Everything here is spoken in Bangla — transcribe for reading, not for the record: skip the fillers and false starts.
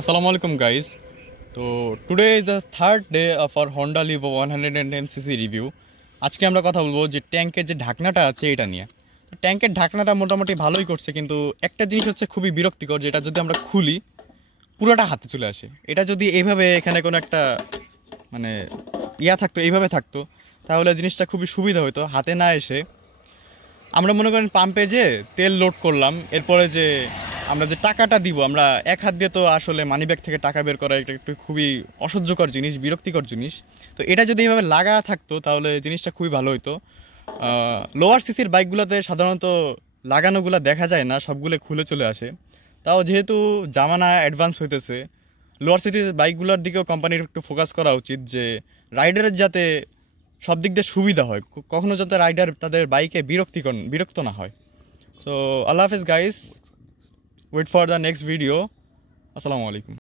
Assalamu alaikum guys. So today is the third day of our Honda Levo 110cc review. আজকে আমরা কথা বলবো যে ট্যাঙ্কের যে ঢাকনাটা আছে এটা নিয়ে। তো ট্যাঙ্কের ঢাকনাটা মোটামুটি ভালোই করছে, কিন্তু একটা জিনিস হচ্ছে খুবই বিরক্তিকর, যেটা যদি আমরা খুলি পুরোটা হাতে চলে আসে। এটা যদি এইভাবে এখানে কোনো একটা মানে থাকতো, এইভাবে থাকতো, তাহলে জিনিসটা খুবই সুবিধা হতো। হাতে না এসে আমরা মনে করেন পাম্পে যে তেল লোড করলাম, এরপরে যে আমরা যে টাকাটা দিব, আমরা এক হাত দিয়ে তো আসলে মানিব্যাগ থেকে টাকা বের করা এটা একটু খুবই অসহ্যকর জিনিস, বিরক্তিকর জিনিস। তো এটা যদি এইভাবে লাগা থাকতো তাহলে জিনিসটা খুবই ভালো হতো। লোয়ার সিসির বাইকগুলোতে সাধারণত লাগানোগুলো দেখা যায় না, সবগুলো খুলে চলে আসে। তাও যেহেতু জামানা অ্যাডভান্স হইতেছে, লোয়ার সিটির বাইকগুলোর দিকেও কোম্পানির একটু ফোকাস করা উচিত, যে রাইডারের যাতে সব দিক দিয়ে সুবিধা হয়, কখনো যাতে রাইডার তাদের বাইকে বিরক্ত না হয়। সো আল্লাহ হাফেজ guys, wait for the next video. আসসালামু আলাইকুম।